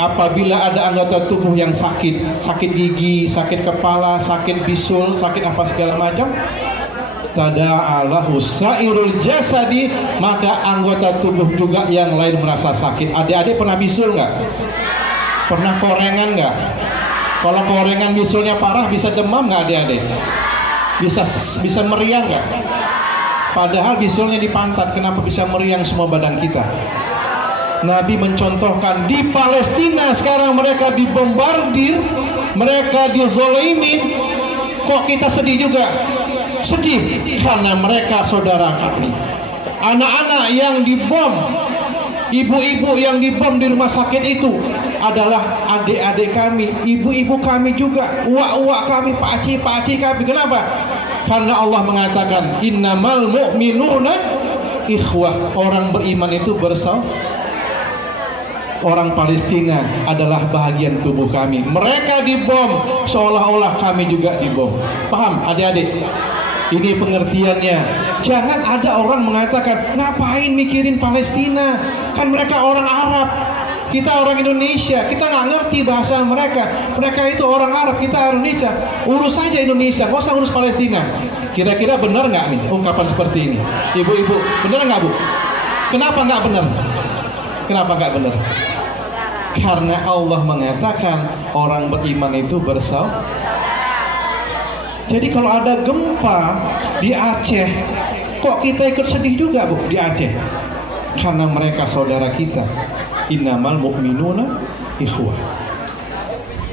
apabila ada anggota tubuh yang sakit, sakit gigi, sakit kepala, sakit bisul, sakit apa segala macam, tada'alahu sairul jasadi, maka anggota tubuh juga yang lain merasa sakit. Adik-adik pernah bisul nggak? Pernah korengan nggak? Kalau korengan bisulnya parah bisa demam nggak adik-adik? Bisa meriang nggak? Padahal bisulnya di pantat, kenapa bisa meriang semua badan kita? Nabi mencontohkan di Palestina sekarang mereka dibombardir, mereka dizolimin. Kok kita sedih juga? Sedih karena mereka saudara kami. Anak-anak yang dibom, ibu-ibu yang dibom di rumah sakit itu adalah adik-adik kami, ibu-ibu kami juga, uak-uak kami, pakcik-pakcik kami. Kenapa? Karena Allah mengatakan innamal mu'minuna ikhwah. Orang beriman itu bersaudara. Orang Palestina adalah bahagian tubuh kami. Mereka dibom seolah-olah kami juga dibom. Paham adik-adik? Ini pengertiannya. Jangan ada orang mengatakan, ngapain mikirin Palestina? Kan mereka orang Arab, kita orang Indonesia, kita nggak ngerti bahasa mereka. Mereka itu orang Arab, kita orang Indonesia. Urus saja Indonesia, nggak usah urus Palestina. Kira-kira benar nggak nih ungkapan seperti ini? Ibu-ibu, benar nggak Bu? Kenapa nggak benar? Kenapa nggak benar? Karena Allah mengatakan orang beriman itu bersaudara. Jadi kalau ada gempa di Aceh, kok kita ikut sedih juga Bu di Aceh? Karena mereka saudara kita. Innamal mu'minuna ikhwah.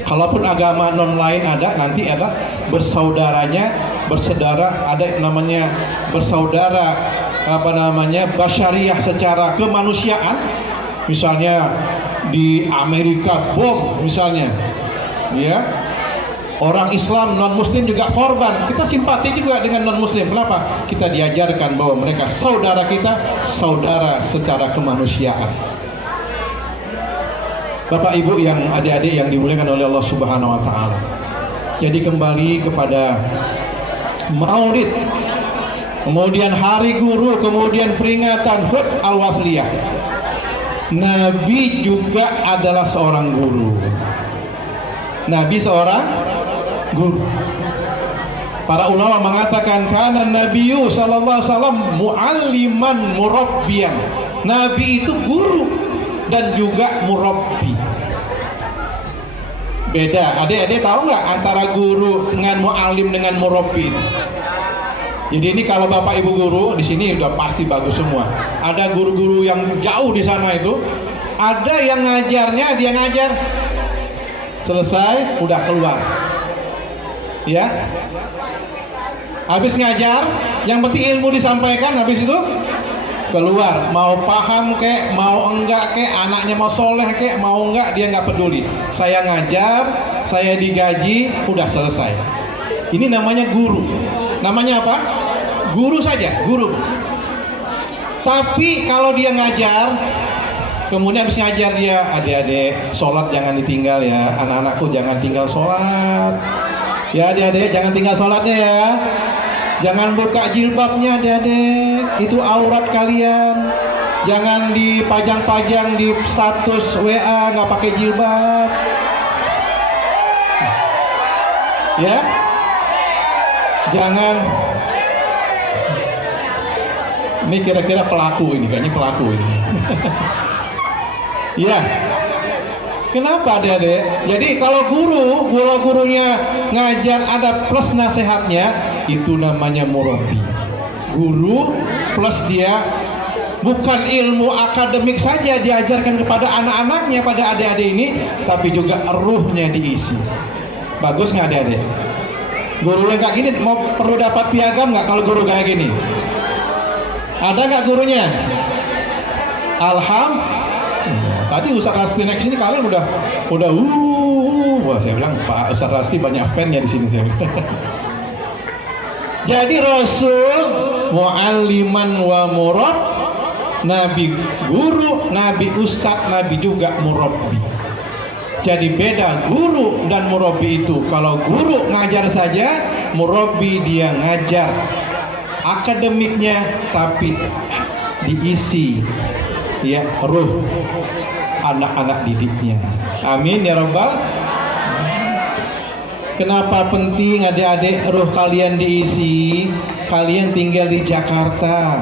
Kalaupun agama non lain ada, nanti ada bersaudaranya, bersaudara, ada namanya bersaudara, basyariah secara kemanusiaan. Misalnya di Amerika bom misalnya, ya, orang Islam non Muslim juga korban. Kita simpati juga dengan non Muslim. Kenapa? Kita diajarkan bahwa mereka saudara kita, saudara secara kemanusiaan. Bapak Ibu yang adik-adik yang dimuliakan oleh Allah Subhanahu wa taala. Jadi kembali kepada Maulid, kemudian Hari Guru, kemudian peringatan HUT Al-Wasliyah. Nabi juga adalah seorang guru. Nabi seorang guru. Para ulama mengatakan kana Nabiyyu sallallahu alaihi wasallam mualliman murabbiyan. Nabi itu guru dan juga murabbi. Beda. Adik-adik tahu nggak antara guru dengan muallim dengan murabbi? Jadi ini kalau Bapak Ibu guru di sini udah pasti bagus semua. Ada guru-guru yang jauh di sana itu, ada yang ngajarnya dia ngajar selesai udah keluar. Ya. Habis ngajar, yang penting ilmu disampaikan, habis itu keluar. Mau paham kek, mau enggak kek, anaknya mau soleh kek, mau enggak, dia enggak peduli. Saya ngajar, saya digaji, udah selesai. Ini namanya guru. Namanya apa? Guru saja, guru. Tapi kalau dia ngajar, kemudian habis ngajar dia, adik-adik, sholat jangan ditinggal ya, anak-anakku jangan tinggal sholat. Ya adik-adik, jangan tinggal sholatnya ya. Jangan buka jilbabnya adik-adik, itu aurat kalian. Jangan dipajang-pajang di status WA, nggak pakai jilbab. Ya. Jangan. Ini kira-kira pelaku ini, kayaknya pelaku ini. Ya. Kenapa adik-adik? Jadi kalau gurunya ngajar ada plus nasihatnya, itu namanya murabbi. Guru plus dia bukan ilmu akademik saja diajarkan kepada anak-anaknya, pada adik-adik ini, tapi juga ruhnya diisi. Bagus nggak adik-adik? Guru yang kayak gini mau perlu dapat piagam nggak kalau guru kayak gini? Ada nggak gurunya? Tadi Ustaz Raspi naik sini kalian udah wah saya bilang Pak Ustaz Raspi banyak fan-nya di sini saya. Jadi Rasul mualliman wa murab, Nabi guru, Nabi ustaz, Nabi juga murabbi. Jadi beda guru dan murabbi itu. Kalau guru ngajar saja, murabbi dia ngajar akademiknya tapi diisi ya ruh anak-anak didiknya. Amin ya rabbal. Kenapa penting adik-adik ruh kalian diisi? Kalian tinggal di Jakarta,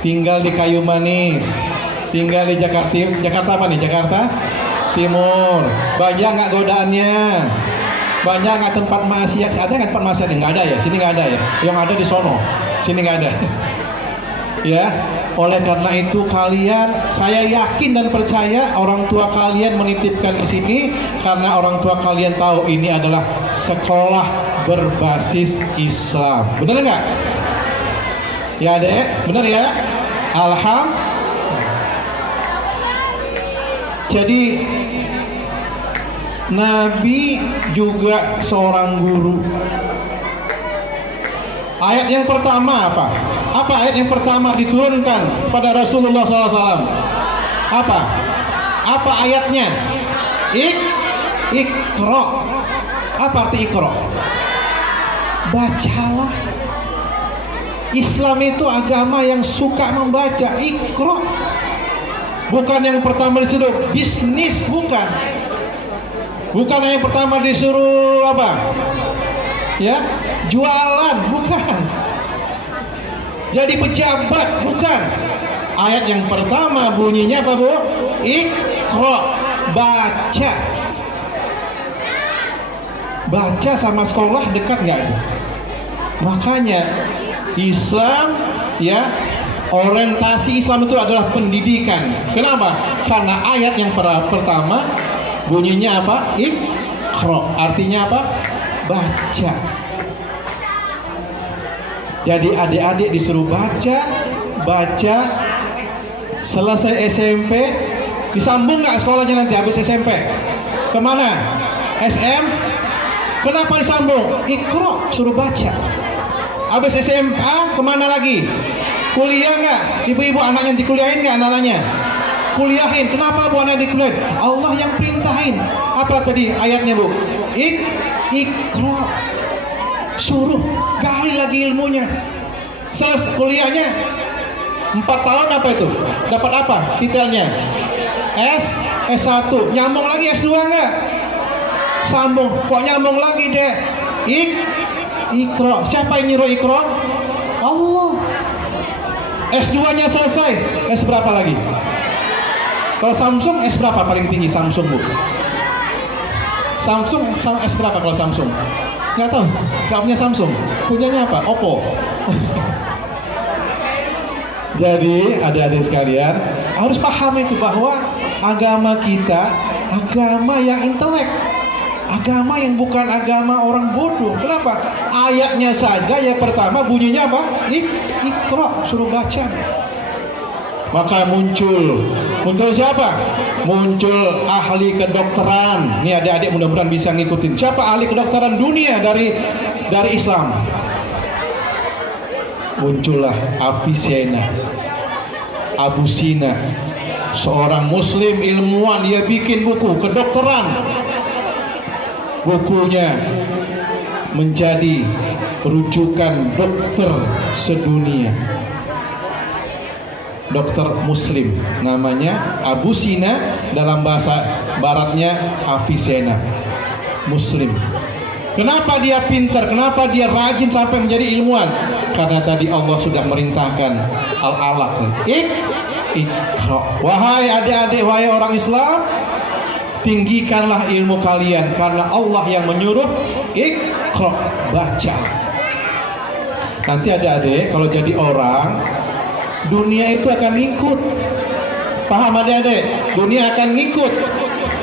tinggal di Kayu Manis, tinggal di Jakarta apa nih? Jakarta Timur. Banyak nggak godaannya? Banyak nggak tempat maksiat? Ada nggak tempat maksiat? Nggak ada ya? Sini nggak ada ya? Yang ada di sono, sini nggak ada. Ya, Oleh karena itu kalian, saya yakin dan percaya orang tua kalian menitipkan di sini karena orang tua kalian tahu ini adalah sekolah berbasis Islam. Benar nggak? Ya Dek, benar ya? Jadi Nabi juga seorang guru. Ayat yang pertama apa? Apa ayat yang pertama diturunkan pada Rasulullah SAW? Apa ayatnya? Iqra. Apa arti Iqra? Bacalah. Islam itu agama yang suka membaca. Iqra. Bukan yang pertama disuruh bisnis, bukan. Bukan yang pertama disuruh apa? Ya, jualan, bukan. Jadi pejabat, bukan. Ayat yang pertama bunyinya apa, Bu? Iqra, baca. Baca sama sekolah dekat nggak itu? Makanya Islam, ya, orientasi Islam itu adalah pendidikan. Kenapa? Karena ayat yang pertama bunyinya apa? Iqra, artinya apa? Baca. Jadi adik-adik disuruh baca. Selesai SMP, disambung nggak sekolahnya nanti habis SMP? Kemana? SM? Kenapa disambung? Iqra, suruh baca. Habis SMA, kemana lagi? Kuliah nggak? Ibu-ibu anaknya dikuliahin nggak anaknya? Kuliahin. Kenapa Bu anak dikuliahin? Allah yang perintahin. Apa tadi ayatnya, Bu? Iqra. Suruh gali lagi ilmunya. Selesai kuliahnya 4 tahun, apa itu? Dapat apa titelnya? S1. Nyambung lagi S2 nggak? Sambung. Kok nyambung lagi, Dek? Iqra. Siapa yang nyuruh Iqra? Allah. S2-nya selesai. S berapa lagi? Kalau Samsung S berapa paling tinggi Samsung, Bu? Samsung S berapa kalau Samsung? Nggak tahu. Nggak punya Samsung. Punyanya apa? Oppo. Jadi adik-adik sekalian harus paham itu bahwa agama kita agama yang intelek, agama yang bukan agama orang bodoh. Kenapa? Ayatnya saja yang pertama bunyinya apa? Iqra, suruh baca. Maka muncul siapa? Muncul ahli kedokteran. Nih adik-adik mudah-mudahan bisa ngikutin. Siapa ahli kedokteran dunia dari Islam? Muncullah Abu Sina, seorang muslim ilmuwan. Dia bikin buku kedokteran. Bukunya menjadi rujukan dokter sedunia. Dokter muslim, namanya Abu Sina, dalam bahasa baratnya Avicenna, muslim. Kenapa dia pintar? Kenapa dia rajin sampai menjadi ilmuwan? Karena tadi Allah sudah merintahkan al-alaq, Iqra. Wahai adik-adik, wahai orang Islam, tinggikanlah ilmu kalian karena Allah yang menyuruh. Iqra, baca. Nanti adik-adik kalau jadi orang, dunia itu akan ngikut. Paham adik-adik? Dunia akan ngikut,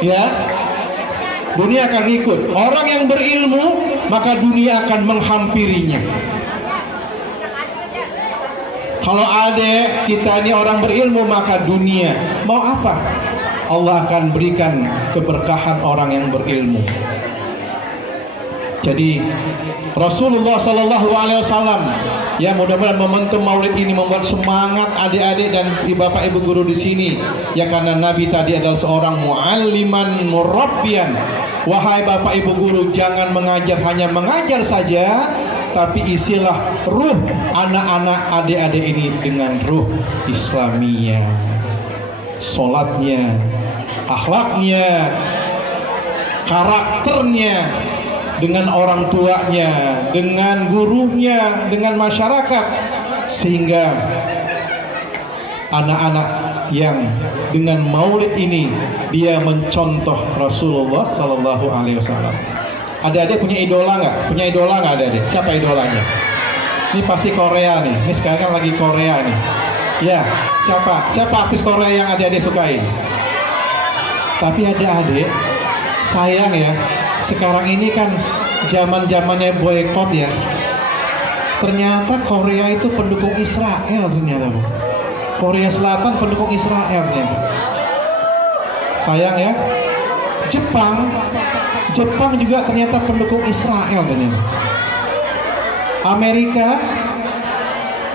ya. Dunia akan ngikut. Orang yang berilmu, maka dunia akan menghampirinya. Kalau adik kita ini orang berilmu, maka dunia mau apa? Allah akan berikan keberkahan orang yang berilmu. Jadi Rasulullah SAW, ya, mudah-mudahan momentum Maulid ini membuat semangat adik-adik dan bapak ibu guru di sini. Ya, karena Nabi tadi adalah seorang mualliman murabbiyan. Wahai bapak ibu guru, jangan mengajar hanya mengajar saja, tapi isilah ruh anak-anak adik-adik ini dengan ruh Islamiyah, sholatnya, akhlaknya, karakternya, dengan orang tuanya, dengan gurunya, dengan masyarakat, sehingga anak-anak yang dengan Maulid ini dia mencontoh Rasulullah Sallallahu Alaihi Wasallam. Adik-adik punya idola nggak? Punya idola nggak adik-adik? Siapa idolanya? Ini pasti Korea nih. Ini sekarang kan lagi Korea nih. Ya, siapa artis Korea yang adik-adik sukain? Tapi adik-adik, sayang ya, sekarang ini kan zaman-zamannya boykot ya. Ternyata Korea itu pendukung Israel ternyata, Bu. Korea Selatan pendukung Israel ternyata. Sayang ya. Jepang juga ternyata pendukung Israel ternyata. Amerika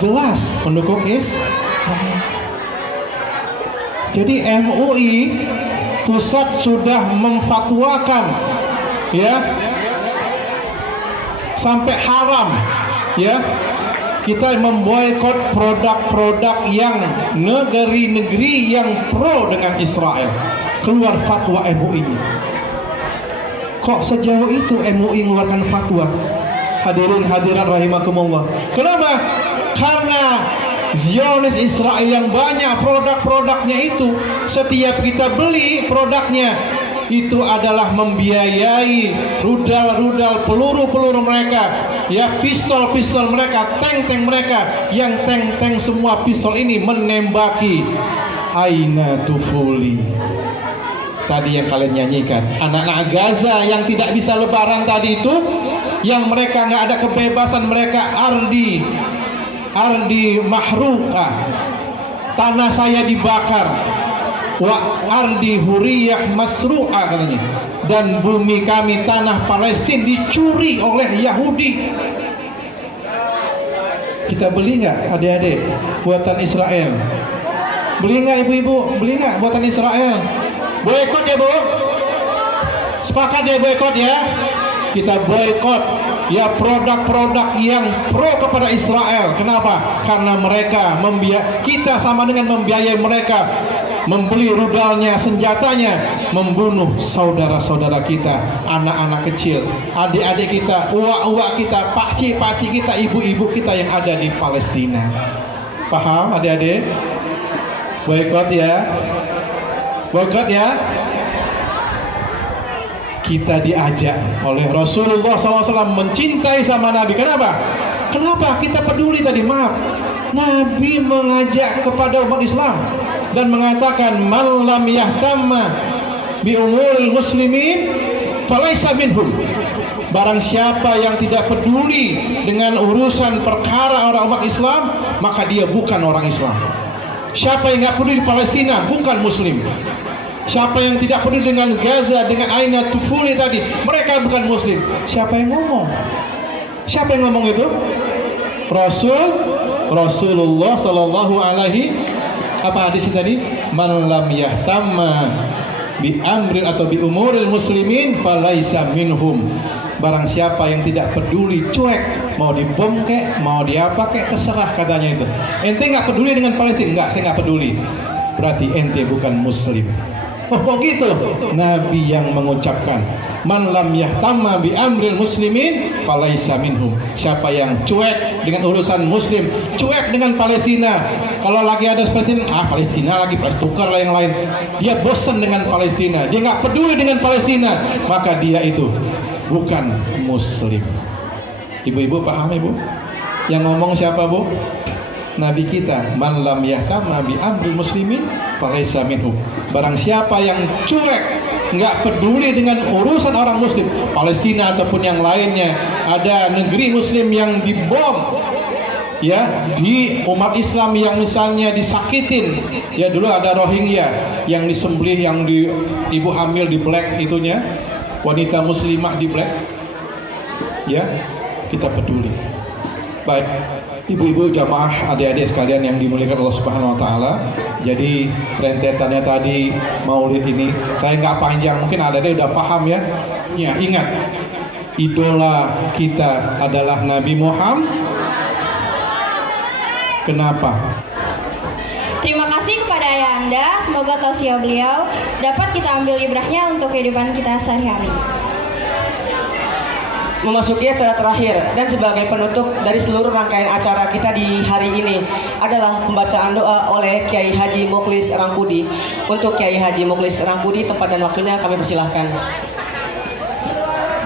jelas pendukung Israel. Jadi MUI pusat sudah memfatwakan ya, sampai haram ya, kita memboikot produk-produk yang negeri-negeri yang pro dengan Israel. Keluar fatwa MUI-nya. Kok sejauh itu MUI mengeluarkan fatwa? Hadirin hadirat rahimakumullah. Kenapa? Karena Zionis Israel yang banyak produk-produknya itu, setiap kita beli produknya itu adalah membiayai rudal-rudal, peluru-peluru mereka, ya, pistol-pistol mereka, tank-tank mereka, yang tank-tank semua pistol ini menembaki Aina Tufuli. Tadi yang kalian nyanyikan, anak-anak Gaza yang tidak bisa lebaran tadi itu, yang mereka nggak ada kebebasan, mereka ardi mahruqah, tanah saya dibakar, wa ardi huriyah masru'ah katanya, dan bumi kami tanah Palestina dicuri oleh Yahudi. Kita beli nggak adik-adik buatan Israel? Beli nggak ibu-ibu? Beli nggak buatan Israel? Boykot ya Bu? Sepakat ya boykot ya? Kita boykot ya produk-produk yang pro kepada Israel. Kenapa? Karena mereka kita sama dengan membiayai mereka, membeli rudalnya, senjatanya, membunuh saudara-saudara kita, anak-anak kecil, adik-adik kita, uak-uak kita, pakcik-pakcik kita, ibu-ibu kita yang ada di Palestina. Paham adik-adik? Boykot ya? Boykot ya? Kita diajak oleh Rasulullah SAW mencintai sama Nabi. Kenapa? Kenapa kita peduli tadi? Maaf, Nabi mengajak kepada umat Islam dan mengatakan, man lam yahtamma bi umuril muslimin falaisa minhum. Barang siapa yang tidak peduli dengan urusan perkara orang umat Islam, maka dia bukan orang Islam. Siapa yang nggak peduli di Palestina bukan muslim. Siapa yang tidak peduli dengan Gaza, dengan Aina Tufuli tadi, mereka bukan muslim. Siapa yang ngomong? Siapa yang ngomong itu? Rasulullah sallallahu alaihi apa hadis tadi? Man lam yahtamma bi amrin atau bi umuril muslimin falaisa minhum. Barang siapa yang tidak peduli, cuek, mau dibom kek, mau diapa kek, terserah katanya itu. Ente nggak peduli dengan Palestina? Nggak, saya nggak peduli. Berarti ente bukan muslim. Oh, kok gitu? Nabi yang mengucapkan, man lam yahtamma bi amril muslimin falaisa minhum. Siapa yang cuek dengan urusan muslim, cuek dengan Palestina, kalau lagi ada Palestina lagi, tukar lah yang lain, dia bosan dengan Palestina, dia nggak peduli dengan Palestina, maka dia itu bukan muslim. Ibu-ibu paham ibu? Yang ngomong siapa Bu? Nabi kita, man lam yahtamma bi amril muslimin falaisa minhum. Barang siapa yang cuek, nggak peduli dengan urusan orang muslim, Palestina ataupun yang lainnya, ada negeri muslim yang dibom, ya, di umat Islam yang misalnya disakitin, ya, dulu ada Rohingya yang disembelih, yang di ibu hamil di black itunya, wanita muslimah di black, ya, kita peduli. Baik, ibu-ibu, jamaah, adik-adik sekalian yang dimuliakan Allah Subhanahu wa taala. Jadi rentetannya tadi Maulid ini saya nggak panjang, mungkin adik-adik udah paham ya. Ya, ingat, idola kita adalah Nabi Muhammad. Kenapa? Terima kasih kepada ayah Anda. Semoga tausiah beliau dapat kita ambil ibrahnya untuk kehidupan kita sehari-hari. Memasuki acara terakhir dan sebagai penutup dari seluruh rangkaian acara kita di hari ini adalah pembacaan doa oleh Kiai Haji Mukhlis Rangkudi. Untuk Kiai Haji Mukhlis Rangkudi, tempat dan waktunya kami persilahkan.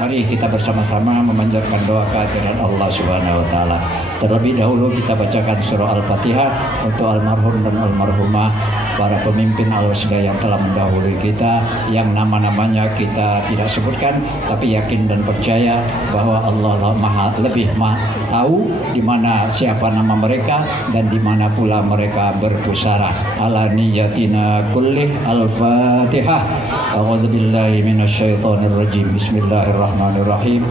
Mari kita bersama-sama memanjatkan doa kehadiran Allah Subhanahu wa taala. Terlebih dahulu kita bacakan surah Al-Fatihah untuk almarhum dan almarhumah, para pemimpin al-wasda yang telah mendahului kita, yang nama-namanya kita tidak sebutkan, tapi yakin dan percaya bahwa Allah lebih tahu di mana siapa nama mereka dan di mana pula mereka berpusara. Ala niyatina kullih. Al-Fatihah. A'udzubillahi minasyaitonirrajim. Bismillahirrahmanirrahim.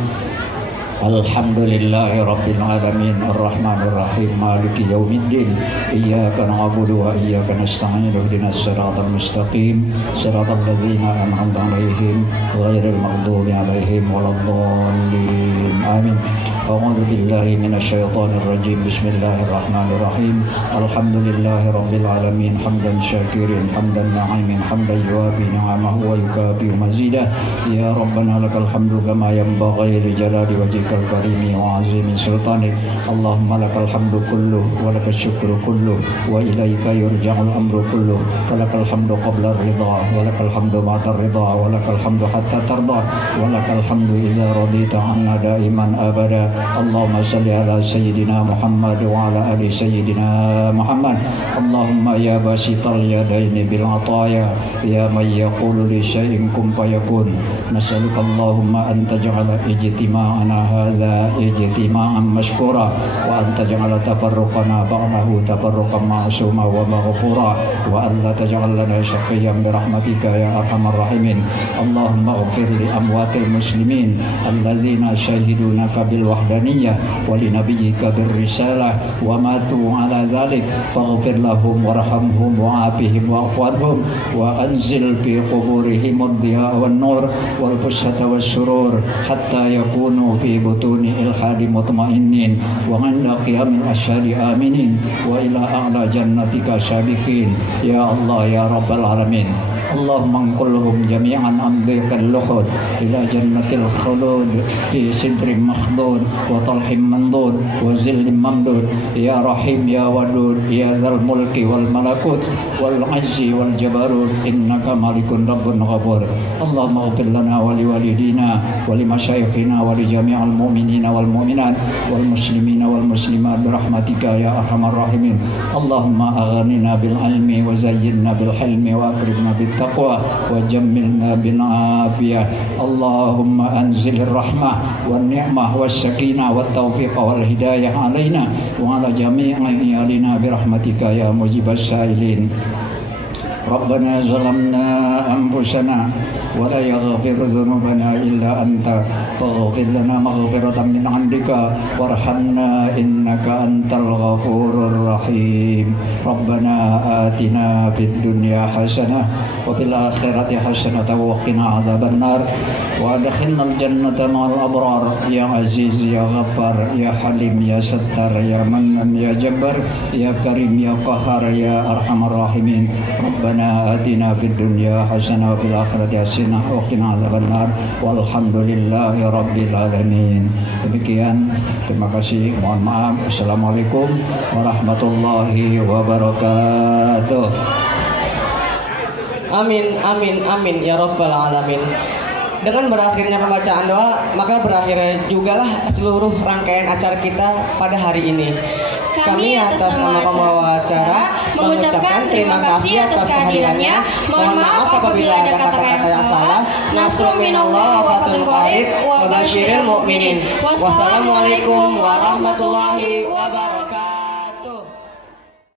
Alhamdulillahi Rabbil Alamin Ar-Rahmanir-Rahim Maliki Yawmiddin Iyyaka na'budu wa iyyaka nasta'in Ihdinas siratal mustaqim Siratal ladzina an'amta 'alaihim ghairil maghdubi 'alaihim waladdallin. Amin. A'udzu billahi minasyaitonir rajim. Bismillahirrahmanirrahim. Alhamdulillahi Rabbil Alamin hamdan syakirin hamdan na'imin hamdan yuwafi ni'amahu wa yukafi mazidah. Ya Rabbana lakal hamdu kama yanbaghi li jalali wajhika الكريم وعظيم سلطانك. اللهم لك الحمد كله ولك الشكر كله وإليك يرجع الأمر كله. فلك الحمد قبل الرضا ولك الحمد بعد الرضا ولك الحمد حتى ترضى ولك الحمد إذا رضيت عنا دائما أبدا. اللهم صل على سيدنا محمد وعلى آل سيدنا محمد. اللهم يا باسط اليدين بالعطايا يا من يقول لشيء كن فيكون. نسألك اللهم أن تجعل اجتماعنا هذا اجتماعا مشكورا وأن تجعل تفرقنا بعده تفرقا معصوما ومغفورا وأن لا تجعل لنا شقيا برحمتك يا أرحم الراحمين. اللهم اغفر لأموات المسلمين الذين شهدوا لك بالوحدانية ولنبيك بالرسالة وماتوا على ذلك فاغفر لهم وارحمهم وعافهم واعف عنهم وأنزل في قبورهم الضياء والنور والبسة والسرور حتى يكونوا في بطون الحال مطمئنين وعند قيام الأشهاد آمنين وإلى أعلى جنتك سابقين يا الله يا رب العالمين. اللهم انقلهم جميعا عن ضيق اللحود إلى جنة الخلود في سدر مخضود وطلح منضود وظل ممدود يا رحيم يا ودود يا ذا الملك والملكوت والعز والجبروت إنك مالك رب غفور. اللهم اغفر لنا ولوالدينا ولمشايخنا ولجميع المؤمنين والمؤمنات والمسلمين والمسلمات برحمتك يا أرحم الراحمين. اللهم أغننا بالعلم وزينا بالحلم وأكرمنا بالتقوى وجملنا بالعافية. اللهم أنزل الرحمة والنعمة والسكينة والتوفيق والهداية علينا وعلى جميع عيالنا برحمتك يا مجيب السائلين. ربنا ظلمنا أنفسنا ولا يغفر ذنوبنا إلا أنت فاغفر لنا مغفرة من عندك وارحمنا إنك أنت الغفور الرحيم. ربنا آتنا في الدنيا حسنة وفي الآخرة حسنة وقنا عذاب النار وأدخلنا الجنة مع الأبرار يا عزيز يا غفار يا حليم يا ستار يا منان يا جبار يا كريم يا قهار يا أرحم الراحمين. ربنا آتنا في الدنيا حسنة وفي الآخرة حسنة وقنا عذاب النار walhamdulillahi rabbil alamin. Demikian, terima kasih, mohon maaf. Assalamualaikum warahmatullahi wabarakatuh. Amin, amin, amin ya rabbal alamin. Dengan berakhirnya pembacaan doa, maka berakhir juga lah seluruh rangkaian acara kita pada hari ini. Kami atas nama pembawa acara mengucapkan terima kasih atas kehadirannya. Mohon maaf apabila ada kata-kata yang salah. Nasrun minallah wa fathun qarib wa basyiril mu'minin. Wassalamualaikum warahmatullahi wabarakatuh.